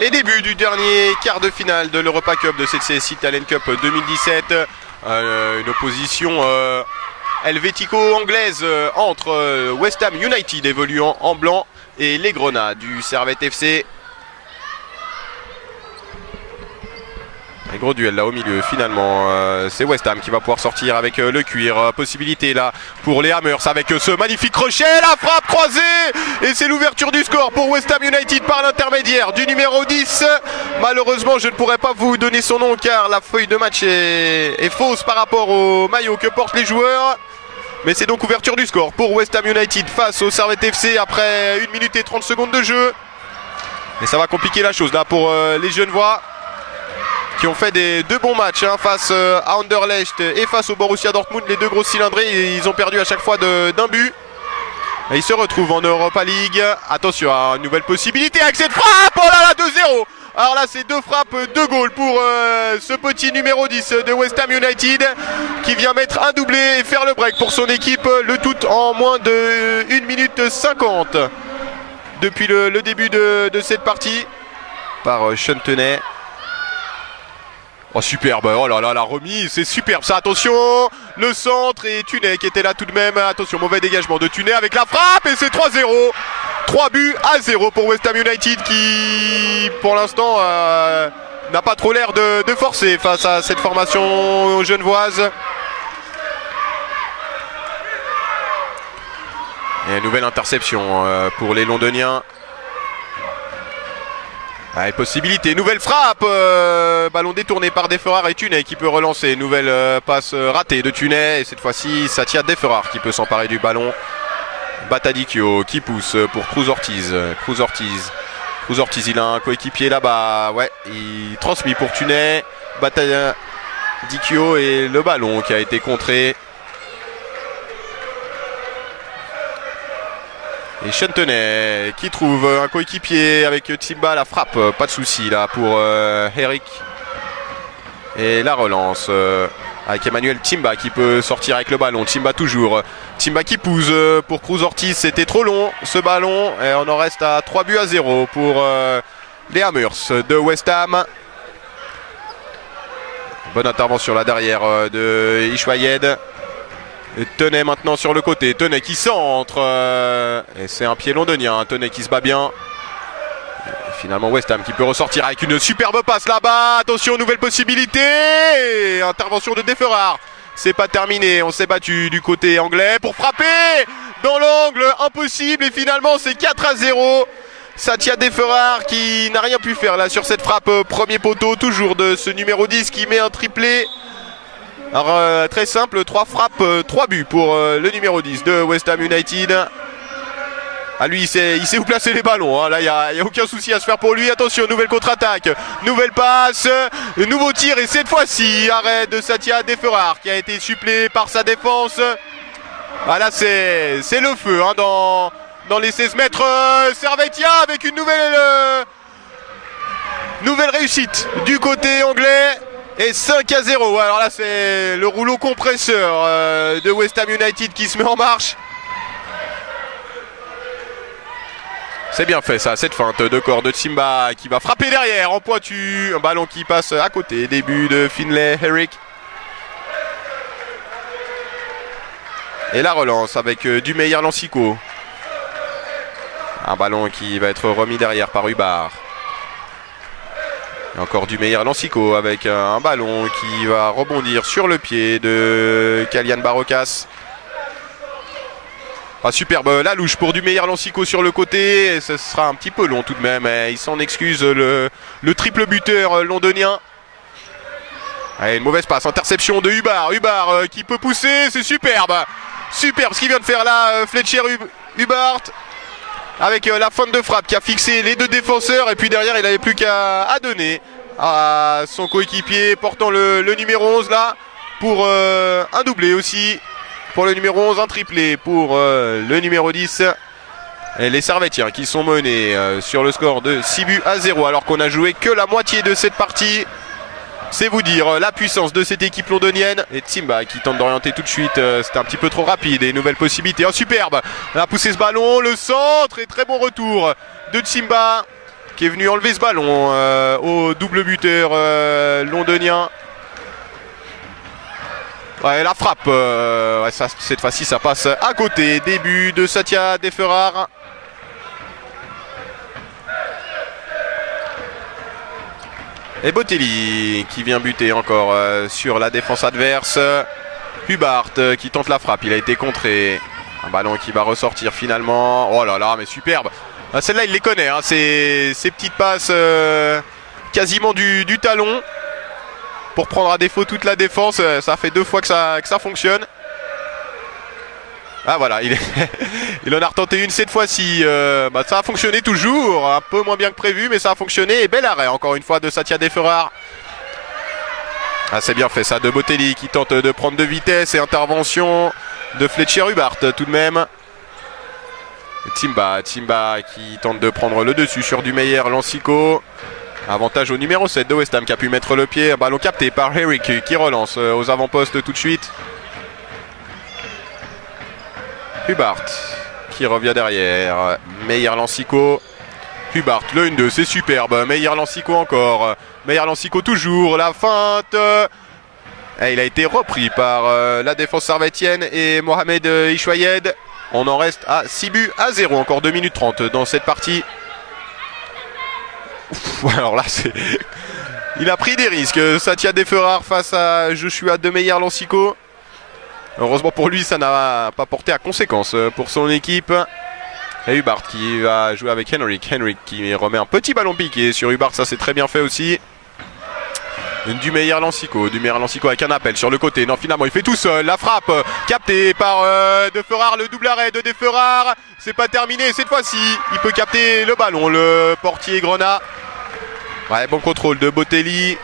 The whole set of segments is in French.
Et début du dernier quart de finale de l'Europa Cup de cette CSI Talent Cup 2017. Une opposition helvético-anglaise entre West Ham United évoluant en blanc et les Grenats du Servette FC. Un gros duel là au milieu, finalement c'est West Ham qui va pouvoir sortir avec le cuir. Possibilité là pour les Hammers avec ce magnifique crochet, la frappe croisée. Et c'est l'ouverture du score pour West Ham United par l'intermédiaire du numéro 10. Malheureusement je ne pourrais pas vous donner son nom car la feuille de match est fausse par rapport au maillot que portent les joueurs. Mais c'est donc ouverture du score pour West Ham United face au Servette FC après 1 minute et 30 secondes de jeu. Et ça va compliquer la chose là pour les Genevois, qui ont fait deux bons matchs face à Anderlecht et face au Borussia Dortmund, les deux grosses cylindrées. Ils ont perdu à chaque fois d'un but. Et ils se retrouvent en Europa League. Attention à une nouvelle possibilité avec cette frappe. Oh là là, 2-0. Alors là c'est deux frappes, deux goals pour ce petit numéro 10 de West Ham United qui vient mettre un doublé et faire le break pour son équipe. Le tout en moins de 1 minute 50 depuis le début de cette partie par Chantenay. Oh superbe, oh là là, la remise, c'est superbe ça, attention, le centre et Tunet qui était là tout de même, attention, mauvais dégagement de Tunet avec la frappe et c'est 3-0, 3-0 pour West Ham United qui pour l'instant n'a pas trop l'air de forcer face à cette formation genevoise. Et une nouvelle interception pour les Londoniens. Allez, possibilité, nouvelle frappe, ballon détourné par Deferard et Tunet qui peut relancer, nouvelle passe ratée de Tunet et cette fois-ci Satya Deferard qui peut s'emparer du ballon. Batadikio qui pousse pour Cruz Ortiz, Cruz Ortiz il a un coéquipier là-bas, ouais, il transmet pour Tunet, Batadikio et le ballon qui a été contré. Et Chantenay qui trouve un coéquipier avec Timba, la frappe, pas de souci là pour Eric. Et la relance avec Emmanuel Timba qui peut sortir avec le ballon. Timba toujours. Timba qui pousse pour Cruz Ortiz, c'était trop long ce ballon. Et on en reste à 3-0 pour les Hammers de West Ham. Bonne intervention là derrière de Ishwayed. Tenay maintenant sur le côté, Tenay qui centre et c'est un pied londonien, Tenay qui se bat bien. Et finalement West Ham qui peut ressortir avec une superbe passe là-bas. Attention, nouvelle possibilité et intervention de Deferard. C'est pas terminé, on s'est battu du côté anglais pour frapper dans l'angle, impossible et finalement c'est 4-0. Satya Deferard qui n'a rien pu faire là sur cette frappe premier poteau, toujours de ce numéro 10 qui met un triplé. Alors très simple, 3 frappes, 3 buts pour le numéro 10 de West Ham United. Ah lui il sait où placer les ballons, hein. Là il n'y a aucun souci à se faire pour lui. Attention, nouvelle contre-attaque, nouvelle passe, nouveau tir et cette fois-ci arrêt de Satya Deferard qui a été supplé par sa défense. Ah là c'est le feu hein, dans les 16 mètres. Servetien avec une nouvelle réussite du côté anglais. Et 5-0, alors là c'est le rouleau compresseur de West Ham United qui se met en marche. C'est bien fait ça, cette feinte de corps de Timba qui va frapper derrière en pointu. Un ballon qui passe à côté, début de Finlay Eric. Et la relance avec du meilleur Lancico. Un ballon qui va être remis derrière par Hubbard. Et encore du meilleur Lancico avec un ballon qui va rebondir sur le pied de Kalian Barocas. Ah, superbe la louche pour du meilleur Lancico sur le côté. Et ce sera un petit peu long tout de même. Il s'en excuse le triple buteur londonien. Allez, une mauvaise passe, interception de Hubbard. Hubbard qui peut pousser, c'est superbe. Superbe ce qu'il vient de faire là, Fletcher Hubbard. Avec la feinte de frappe qui a fixé les deux défenseurs. Et puis derrière il n'avait plus qu'à donner à son coéquipier portant le numéro 11 là. Pour un doublé aussi. Pour le numéro 11, un triplé pour le numéro 10. Et les Servetiens qui sont menés sur le score de 6-0. Alors qu'on a joué que la moitié de cette partie. C'est vous dire la puissance de cette équipe londonienne. Et Timba qui tente d'orienter tout de suite. C'était un petit peu trop rapide. Et nouvelle possibilité. Oh superbe. On a poussé ce ballon. Le centre et très bon retour de Timba. qui est venu enlever ce ballon au double buteur londonien. Ouais, la frappe, ouais, ça, cette fois-ci ça passe à côté. Début de Satya Deferrar. Et Botelli qui vient buter encore sur la défense adverse. Hubbard qui tente la frappe, il a été contré. Un ballon qui va ressortir finalement. Oh là là, mais superbe. Celle-là il les connaît, hein. Ces petites passes quasiment du talon. Pour prendre à défaut toute la défense, ça fait 2 fois que ça fonctionne. Ah voilà, il en a retenté une cette fois-ci. Ça a fonctionné toujours, un peu moins bien que prévu, mais ça a fonctionné. Et bel arrêt encore une fois de Satya Deferrar. Ah, c'est bien fait ça de Botelli qui tente de prendre de vitesse et intervention de Fletcher Hubbard tout de même. Timba qui tente de prendre le dessus sur du meilleur Lancico. Avantage au numéro 7 de West Ham qui a pu mettre le pied. Un ballon capté par Herrick qui relance aux avant-postes tout de suite. Hubbard qui revient derrière. Meilleur Lancico. Hubbard, le 1-2, c'est superbe. Meilleur Lancico encore. Meilleur Lancico toujours. La feinte. Et il a été repris par la défense servétienne et Mohamed Ishwayed. On en reste à 6 buts à 0. Encore 2 minutes 30 dans cette partie. Alors là, il a pris des risques. Satya Deferrar face à Joshua de Meyer Lancico. Heureusement pour lui, ça n'a pas porté à conséquence pour son équipe. Et Hubbard qui va jouer avec Henrik. Henrik qui remet un petit ballon piqué sur Hubbard. Ça, c'est très bien fait aussi. Du meilleur Lancico avec un appel sur le côté. Non, finalement, il fait tout seul. La frappe captée par Deferrar. Le double arrêt de Deferrar. C'est pas terminé cette fois-ci. Il peut capter le ballon, le portier Grenat. Ouais, bon contrôle de Botelli.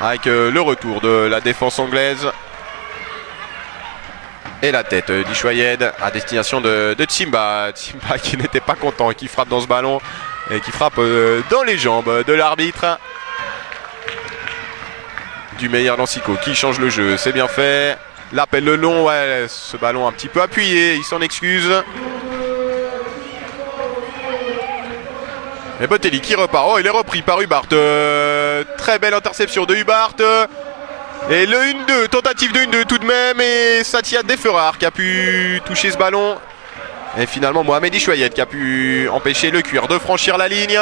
Avec le retour de la défense anglaise. Et la tête d'Ishwayed à destination de Timba. Timba qui n'était pas content, qui frappe dans ce ballon. Et qui frappe dans les jambes de l'arbitre. Du meilleur Lancico qui change le jeu, c'est bien fait. L'appel le long, ouais, ce ballon un petit peu appuyé, il s'en excuse. Et Botelli qui repart, oh il est repris par Hubbard. Très belle interception de Hubbard. Et le 1-2, tentative de 1-2 tout de même. Et Satya Deferrar qui a pu toucher ce ballon. Et finalement Mohamed Ishwayed qui a pu empêcher le cuir de franchir la ligne.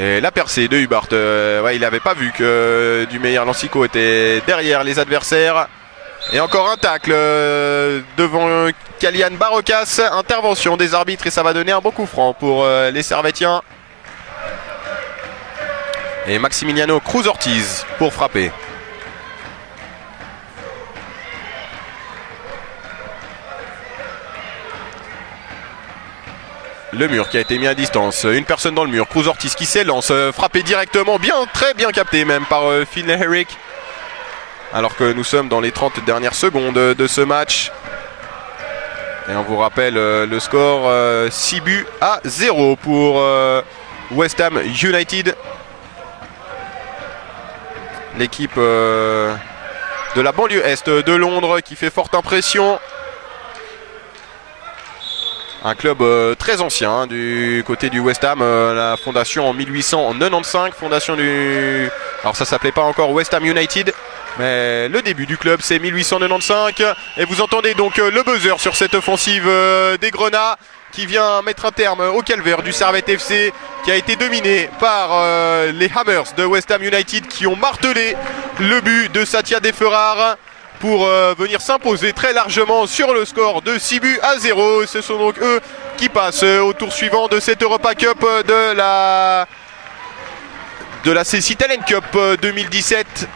Et la percée de Hubbard, ouais, il n'avait pas vu que du meilleur Lancico était derrière les adversaires. Et encore un tacle devant Kalian Barocas. Intervention des arbitres et ça va donner un bon coup franc pour les Servétiens. Et Maximiliano Cruz-Ortiz pour frapper. Le mur qui a été mis à distance, une personne dans le mur, Cruz-Ortiz qui s'élance, frappé directement, bien, très bien capté même par Phil Herrick. Alors que nous sommes dans les 30 dernières secondes de ce match. Et on vous rappelle le score 6 buts à 0 pour West Ham United. L'équipe de la banlieue est de Londres qui fait forte impression. Un club très ancien hein, du côté du West Ham, la fondation en 1895, fondation du... Alors ça s'appelait pas encore West Ham United, mais le début du club c'est 1895. Et vous entendez donc le buzzer sur cette offensive des Grenats qui vient mettre un terme au calvaire du Servette FC qui a été dominé par les Hammers de West Ham United qui ont martelé le but de Satya Deferrar pour venir s'imposer très largement sur le score de 6 buts à 0. Ce sont donc eux qui passent au tour suivant de cette Europa Cup de la CC Talent Cup 2017.